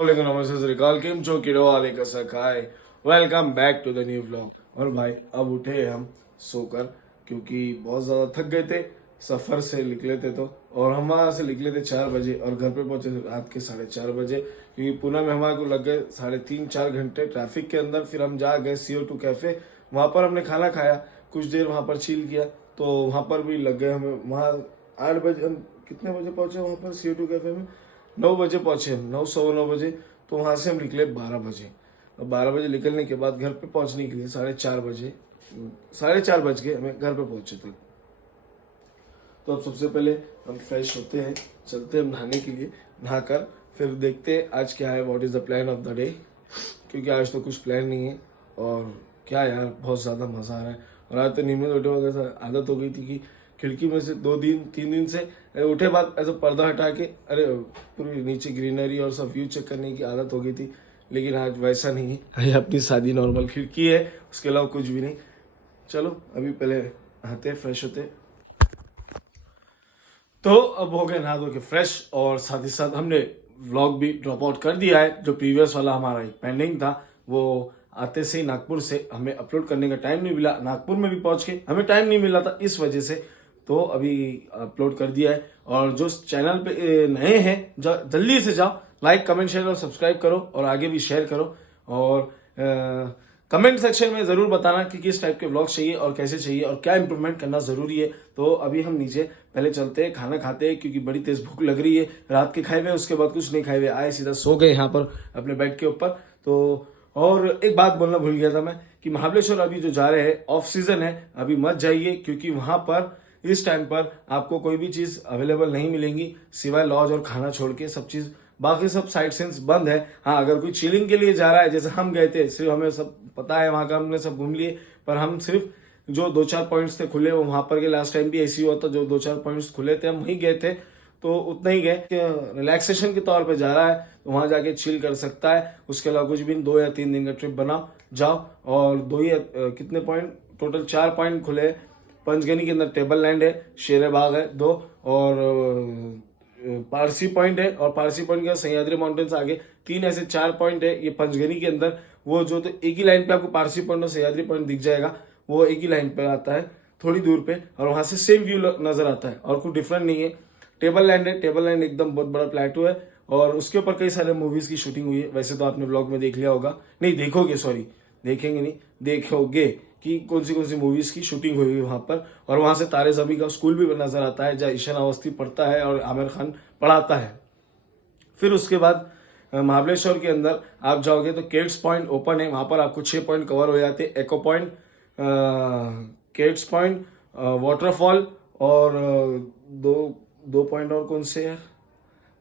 वालेकुम नमस्ते केम छो किरो वाले का सखाए welcome back to the new vlog. और भाई अब उठे हैं हम सोकर, क्योंकि बहुत ज़्यादा थक गए थे, सफ़र से निकले थे तो। और हम वहाँ से निकले थे 4 बजे और घर पे पहुंचे थे रात के 4:30 बजे, क्योंकि पुणे में हमारे को लग गए 3.5-4 घंटे ट्रैफिक के अंदर। फिर हम जा गए CO2 कैफ़े, वहाँ पर हमने खाना खाया, कुछ देर वहाँ पर चिल किया, तो वहाँ पर भी लग गए हमें। वहाँ 8 बजे हम कितने बजे पहुंचे वहाँ पर CO2 कैफ़े में? 9 बजे पहुंचे हम, 9, 9:15 बजे। तो वहाँ से हम निकले 12 बजे। और 12 बजे निकलने के बाद घर पे पहुंचने के लिए 4:30 बजे, 4:30 बज के हमें घर पे पहुंचे थे। तो अब सबसे पहले हम फ्रेश होते हैं, चलते हैं नहाने के लिए। नहाकर फिर देखते हैं आज क्या है, what is the plan of the day, क्योंकि आज तो कुछ प्लान नहीं है। और क्या यार, बहुत ज़्यादा मज़ा आ रहा है। और आज तो नींद में उठे वगैरह आदत हो गई थी कि खिड़की में से 2 दिन 3 दिन से उठे बाद ऐसा पर्दा हटा के अरे पूरी नीचे ग्रीनरी और सब व्यू चेक करने की आदत हो गई थी। लेकिन आज वैसा नहीं है, ये अपनी सादी नॉर्मल खिड़की है, उसके अलावा कुछ भी नहीं। चलो अभी पहले नहाते फ्रेश होते। तो अब हो गए नहा धो के फ्रेश, और साथ ही साथ हमने व्लॉग भी ड्रॉप आउट कर दिया है। जो प्रीवियस वाला हमारा एक पेंडिंग था, वो आते से ही नागपुर से हमें अपलोड करने का टाइम नहीं मिला। नागपुर में भी पहुंच के हमें टाइम नहीं मिला था, इस वजह से तो अभी अपलोड कर दिया है। और जो चैनल पे नए हैं, जल्दी से जाओ, लाइक कमेंट शेयर और सब्सक्राइब करो, और आगे भी शेयर करो। और कमेंट सेक्शन में ज़रूर बताना कि किस टाइप के व्लॉग चाहिए और कैसे चाहिए और क्या इंप्रूवमेंट करना ज़रूरी है। तो अभी हम नीचे पहले चलते हैं, खाना खाते हैं, क्योंकि बड़ी तेज़ भूख लग रही है। रात के खाए हुए, उसके बाद कुछ नहीं खाए हुए, आए सीधा सो गए यहाँ पर अपने बेड के ऊपर। तो और एक बात बोलना भूल गया था मैं, कि महाबलेश्वर अभी जो जा रहे हैं, ऑफ सीजन है, अभी मत जाइए, क्योंकि वहाँ पर इस टाइम पर आपको कोई भी चीज़ अवेलेबल नहीं मिलेंगी, सिवाय लॉज और खाना छोड़ के सब चीज़, बाकी सब साइट सीन्स बंद है। हाँ, अगर कोई चिलिंग के लिए जा रहा है, जैसे हम गए थे, सिर्फ हमें सब पता है वहाँ का, हमने सब घूम लिए, पर हम सिर्फ जो 2-4 पॉइंट्स थे खुले, वो वहाँ पर के लास्ट टाइम भी ऐसे ही हुआ था, जो 2-4 पॉइंट्स खुले थे हम वहीं गए थे, तो उतना ही गए। रिलैक्सेशन के तौर पे जा रहा है तो वहाँ जाके चिल कर सकता है, उसके अलावा कुछ भी 2 या 3 दिन का ट्रिप बनाओ, जाओ। और 2 या कितने पॉइंट, टोटल 4 पॉइंट खुले हैं। पंचगनी के अंदर टेबल लैंड है, शेरे बाग है 2, और पारसी पॉइंट है, और पारसी पॉइंट के सह्याद्री माउंटेन्स आगे 3, ऐसे 4 पॉइंट है ये पंचगनी के अंदर। वो जो तो एक ही लाइन पे आपको पारसी पॉइंट और सह्याद्री पॉइंट दिख जाएगा, वो एक ही लाइन पे आता है, थोड़ी दूर पे, और वहां से सेम व्यू नजर आता है, और कुछ डिफरेंट नहीं है। टेबल लैंड है, टेबल लैंड एकदम बहुत बड़ा प्लेटो है, और उसके ऊपर कई सारे मूवीज की शूटिंग हुई है। वैसे तो आपने ब्लॉग में देख लिया होगा, नहीं देखोगे, सॉरी देखेंगे नहीं, देखोगे कि कौन सी मूवीज की शूटिंग हुई है वहां पर। और वहां से तारे ज़मी का स्कूल भी नजर आता है, जहाँ ईशान अवस्थी पढ़ता है और आमिर खान पढ़ाता है। फिर उसके बाद महाबलेश्वर के अंदर आप जाओगे तो केट्स पॉइंट ओपन है, वहां पर आपको 6 पॉइंट कवर हो जाते हैं। एको पॉइंट, केट्स पॉइंट, वाटरफॉल, और दो पॉइंट और कौन से यार,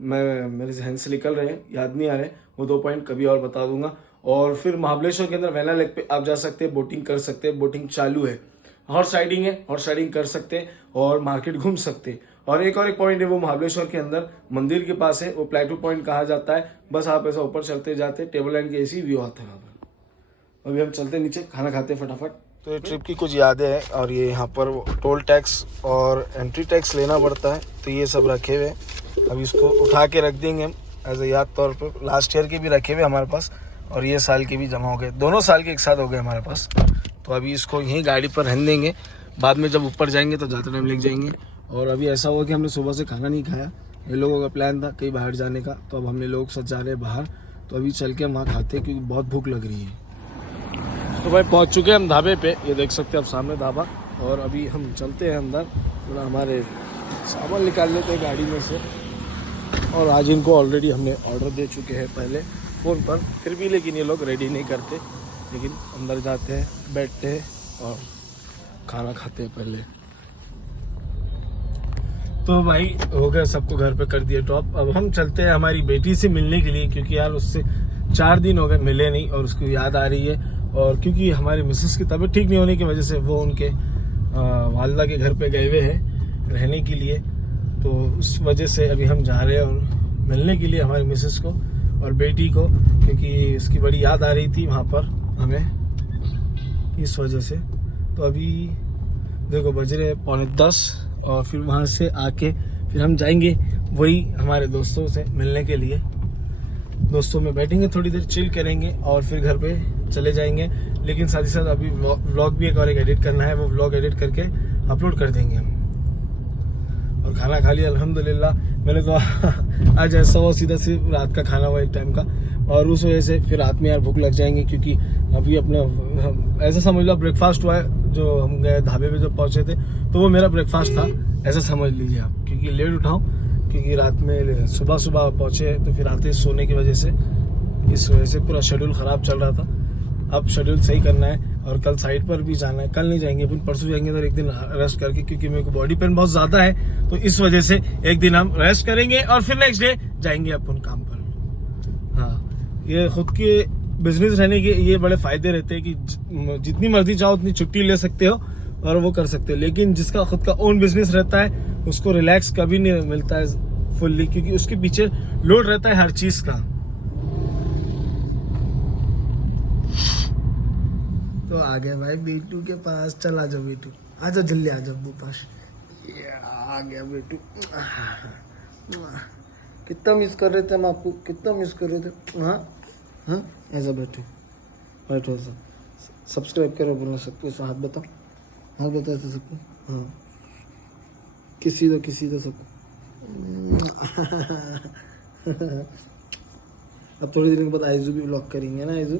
मैं मेरे जहन से निकल रहे हैं, याद नहीं आ रहे, वो 2 पॉइंट कभी और बता दूंगा। और फिर महाबलेश्वर के अंदर वेला लेक पे आप जा सकते हैं, बोटिंग कर सकते हैं, बोटिंग चालू है, हॉर्स राइडिंग है, हॉर्स राइडिंग कर सकते हैं, और मार्केट घूम सकते हैं। और एक पॉइंट है, वो महाबलेश्वर के अंदर मंदिर के पास है, वो प्लेटू पॉइंट कहा जाता है। बस आप ऐसा ऊपर चलते जाते, टेबल लैंड के ऐसी व्यू आते हैं वहाँ पर। अभी हम चलते नीचे, खाना खाते फटाफट। तो ये ट्रिप की कुछ यादें हैं, और ये यहाँ पर टोल टैक्स और एंट्री टैक्स लेना पड़ता है, तो ये सब रखे हुए। अभी इसको उठा के रख देंगे हम एज ए याद तौर पे। लास्ट ईयर के भी रखे हुए हमारे पास, और ये साल के भी जमा हो गए, दोनों साल के एक साथ हो गए हमारे पास। तो अभी इसको यहीं गाड़ी पर रहने देंगे, बाद में जब ऊपर जाएंगे तो ज़्यादा टाइम लग जाएंगे। और अभी ऐसा हुआ कि हमने सुबह से खाना नहीं खाया, ये लोगों का प्लान था कहीं बाहर जाने का, तो अब हमने लोग सच जा रहे हैं बाहर, तो अभी चल के हम वहाँ खाते हैं, क्योंकि बहुत भूख लग रही है। तो भाई पहुँच चुके हैं हम ढाबे पे, ये देख सकते हैं आप सामने ढाबा। और अभी हम चलते हैं अंदर, थोड़ा हमारे सामान निकाल लेते हैं गाड़ी में से। और आज इनको ऑलरेडी हमने ऑर्डर दे चुके हैं पहले फ़ोन पर, फिर भी लेकिन ये लोग रेडी नहीं करते, लेकिन अंदर जाते हैं, बैठते हैं और खाना खाते हैं पहले। तो भाई हो गया, सबको घर पे कर दिया ड्रॉप। अब हम चलते हैं हमारी बेटी से मिलने के लिए, क्योंकि यार उससे 4 दिन हो गए मिले नहीं, और उसको याद आ रही है। और क्योंकि हमारी मिसेस की तबीयत ठीक नहीं होने की वजह से वो उनके वालदा के घर पे गए हुए हैं रहने के लिए, तो उस वजह से अभी हम जा रहे हैं और मिलने के लिए हमारी मिसेस को और बेटी को, क्योंकि उसकी बड़ी याद आ रही थी वहाँ पर हमें, इस वजह से। तो अभी देखो बज रहे 9:45, और फिर वहाँ से आके फिर हम जाएंगे वही हमारे दोस्तों से मिलने के लिए। दोस्तों में बैठेंगे, थोड़ी देर चिल करेंगे और फिर घर पे चले जाएंगे। लेकिन साथ ही साथ अभी व्लॉग भी एक एडिट करना है, वो व्लॉग एडिट करके अपलोड कर देंगे हम। और खाना खा लिया अल्हम्दुलिल्लाह। मैंने तो आज ऐसा हुआ सीधा सिर्फ रात का खाना हुआ एक टाइम का, और उस वजह से फिर रात में यार भूख लग जाएंगे, क्योंकि अभी अपना ऐसा समझ लो ब्रेकफास्ट हुआ है। जो हम गए ढाबे पे जब पहुंचे थे तो वो मेरा ब्रेकफास्ट था, ऐसा समझ लीजिए आप, क्योंकि लेट उठाऊँ, क्योंकि रात में सुबह सुबह पहुंचे तो फिर आते सोने की वजह से, इस वजह से पूरा शेड्यूल ख़राब चल रहा था। अब शेड्यूल सही करना है और कल साइट पर भी जाना है। कल नहीं जाएंगे अपन, परसों जाएंगे तो एक दिन रेस्ट करके, क्योंकि मेरे को बॉडी पेन बहुत ज़्यादा है, तो इस वजह से एक दिन हम रेस्ट करेंगे और फिर नेक्स्ट डे जाएंगे अपन काम पर। हाँ, ये खुद के बिजनेस रहने के ये बड़े फायदे रहते हैं कि जितनी मर्जी चाहो उतनी छुट्टी ले सकते हो और वो कर सकते हो। लेकिन जिसका खुद का ओन बिजनेस रहता है उसको रिलैक्स कभी नहीं मिलता है फुल्ली, क्योंकि उसके पीछे लोड रहता है हर चीज़ का। तो आ गए भाई बेटू के पास। चल आ जाओ बेटू, आ जाओ जल्दी आ जाओ अब्बू पास। ये आ गया बेटू। कितना मिस कर रहे थे हम आपको, कितना मिस कर रहे थे। हाँ हाँ, ऐसा बैठो बैठो, ऐसा सब्सक्राइब करो, बोलना सबको, ऐसा हाथ बताओ, हाथ बताओ ऐसा सबको। हाँ, किसी दो सबको। अब थोड़ी देर के बाद आइजू भी व्लॉग करेंगे ना, आइजू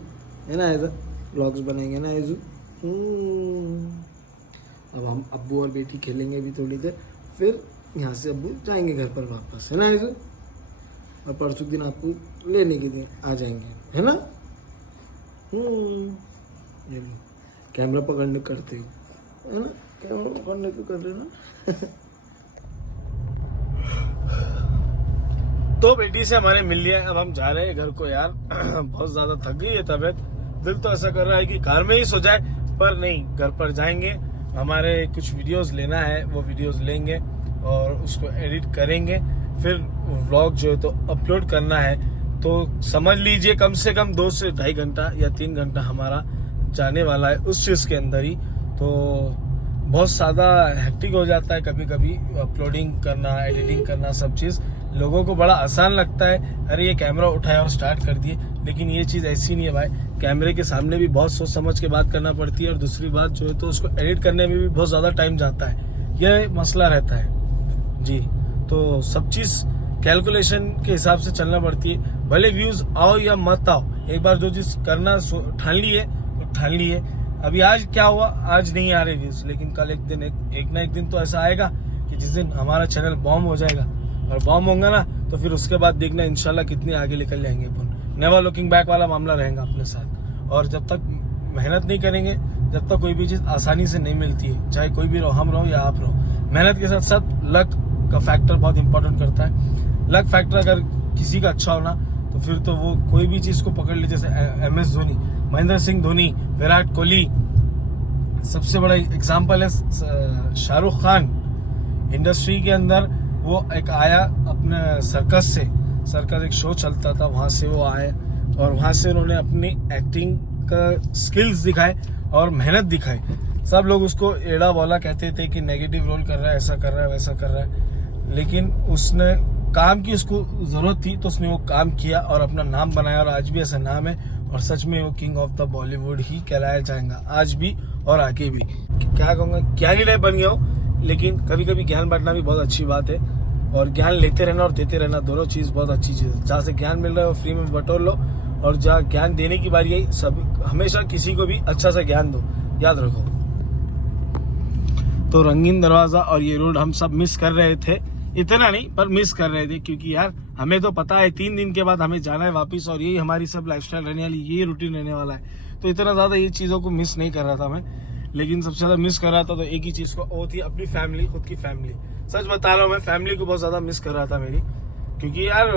है ना, ऐसा व्लॉग्स बनाएंगे ना आइजू। अब हम अब्बू और बेटी खेलेंगे भी थोड़ी देर, फिर यहाँ से अब्बू जाएंगे घर पर वापस, है ना आइजू। और परसों दिन आपको लेने के दिन आ जाएंगे, है ना। ये लो कैमरा पकड़ने करते हो, है ना, कैमरा पकड़ने को कर रहे ना। तो बेटी से हमारे मिल लिया, अब हम जा रहे हैं घर को यार। बहुत ज्यादा थक गई है तबीयत, दिल तो ऐसा कर रहा है कि कार में ही सो जाए, पर नहीं, घर पर जाएंगे। हमारे कुछ वीडियोस लेना है, वो वीडियोस लेंगे और उसको एडिट करेंगे, फिर व्लॉग जो है तो अपलोड करना है। तो समझ लीजिए कम से कम 2 से 2.5 घंटा या 3 घंटा हमारा जाने वाला है उस चीज़ के अंदर ही। तो बहुत ज़्यादा हेक्टिक हो जाता है कभी कभी अपलोडिंग करना, एडिटिंग करना, सब चीज़ लोगों को बड़ा आसान लगता है, अरे ये कैमरा उठाया और स्टार्ट कर दिए। लेकिन ये चीज़ ऐसी नहीं है भाई, कैमरे के सामने भी बहुत सोच समझ के बात करना पड़ती है, और दूसरी बात जो है तो उसको एडिट करने में भी बहुत ज़्यादा टाइम जाता है, यह मसला रहता है जी। तो सब चीज़ कैलकुलेशन के हिसाब से चलना पड़ती है, भले व्यूज़ आओ या मत आओ, एक बार जो चीज़ करना ठान ली है तो ठान ली है। अभी आज क्या हुआ, आज नहीं आ रहे व्यूज़, लेकिन कल एक दिन एक ना एक दिन तो ऐसा आएगा कि जिस दिन हमारा चैनल बॉम्ब हो जाएगा, और बॉम्ब होगा ना तो फिर उसके बाद देखना इंशाल्लाह कितने आगे निकल जाएंगे अपन। नेवर लुकिंग बैक वाला मामला रहेगा अपने साथ। और जब तक मेहनत नहीं करेंगे, जब तक कोई भी चीज़ आसानी से नहीं मिलती है, चाहे कोई भी रहो, हम रहो या आप रहो, मेहनत के साथ साथ लक का फैक्टर बहुत इंपॉर्टेंट करता है। लक फैक्टर अगर किसी का अच्छा होना तो फिर तो वो कोई भी चीज़ को पकड़ ली, जैसे MS धोनी, महेंद्र सिंह धोनी, विराट कोहली, सबसे बड़ा एग्जाम्पल है शाहरुख खान। इंडस्ट्री के अंदर वो एक आया अपने सर्कस से, सर्कस एक शो चलता था, वहाँ से वो आए और वहाँ से उन्होंने अपनी एक्टिंग का स्किल्स दिखाए और मेहनत दिखाई। सब लोग उसको एड़ा वाला कहते थे कि नेगेटिव रोल कर रहा है, ऐसा कर रहा है, वैसा कर रहा है, लेकिन उसने काम की, उसको ज़रूरत थी तो उसने वो काम किया और अपना नाम बनाया, और आज भी ऐसा नाम है, और सच में वो किंग ऑफ द बॉलीवुड ही कहलाया जाएगा आज भी और आगे भी। क्या कहूँगा, ज्ञानी टाइप बन गया हो, लेकिन कभी कभी ज्ञान बांटना भी बहुत अच्छी बात है, और ज्ञान लेते रहना और देते रहना, दोनों चीज़ बहुत अच्छी चीज़ है। जहाँ से ज्ञान मिल रहा है वो फ्री में बटोर लो, और जहाँ ज्ञान देने की बारी आई, सब हमेशा किसी को भी अच्छा सा ज्ञान दो, याद रखो। तो रंगीन दरवाज़ा और ये रोड हम सब मिस कर रहे थे, इतना नहीं पर मिस कर रहे थे, क्योंकि यार हमें तो पता है 3 दिन के बाद हमें जाना है वापस, और यही हमारी सब लाइफस्टाइल रहने वाली, ये रूटीन रहने वाला है। तो इतना ज़्यादा ये चीज़ों को मिस नहीं कर रहा था मैं, लेकिन सबसे ज़्यादा मिस कर रहा था तो एक ही चीज़ को, वो थी अपनी फैमिली, खुद की फैमिली। सच बता रहा हूँ, मैं फैमिली को बहुत ज़्यादा मिस कर रहा था मेरी, क्योंकि यार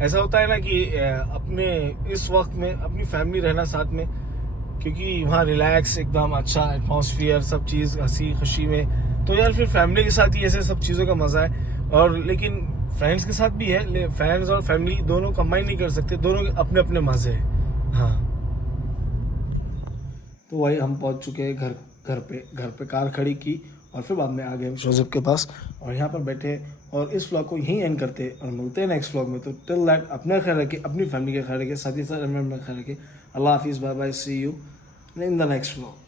ऐसा होता है ना कि अपने इस वक्त में अपनी फैमिली रहना साथ में, क्योंकि वहाँ रिलैक्स एकदम अच्छा एटमॉस्फेयर, सब चीज़ हंसी खुशी में, तो यार फिर फैमिली के साथ ही ऐसे सब चीज़ों का मज़ा है। और लेकिन फ्रेंड्स के साथ भी है, फ्रेंड्स और फैमिली दोनों कंबाइन नहीं कर सकते, दोनों के अपने अपने मज़े हैं। हाँ, तो वही हम पहुँच चुके हैं घर पे कार खड़ी की और फिर बाद में आ गए जोसेफ के पास और यहाँ पर बैठे और इस व्लॉग को यहीं एंड करते और मिलते हैं नेक्स्ट व्लॉग में। तो टिल दैट अपना ख्याल रखिए, अपनी फैमिली का ख्याल रखिए, साथ ही साथ अपना ख्याल रखिए। अल्लाह हाफिज़, bye bye, see you in the next vlog.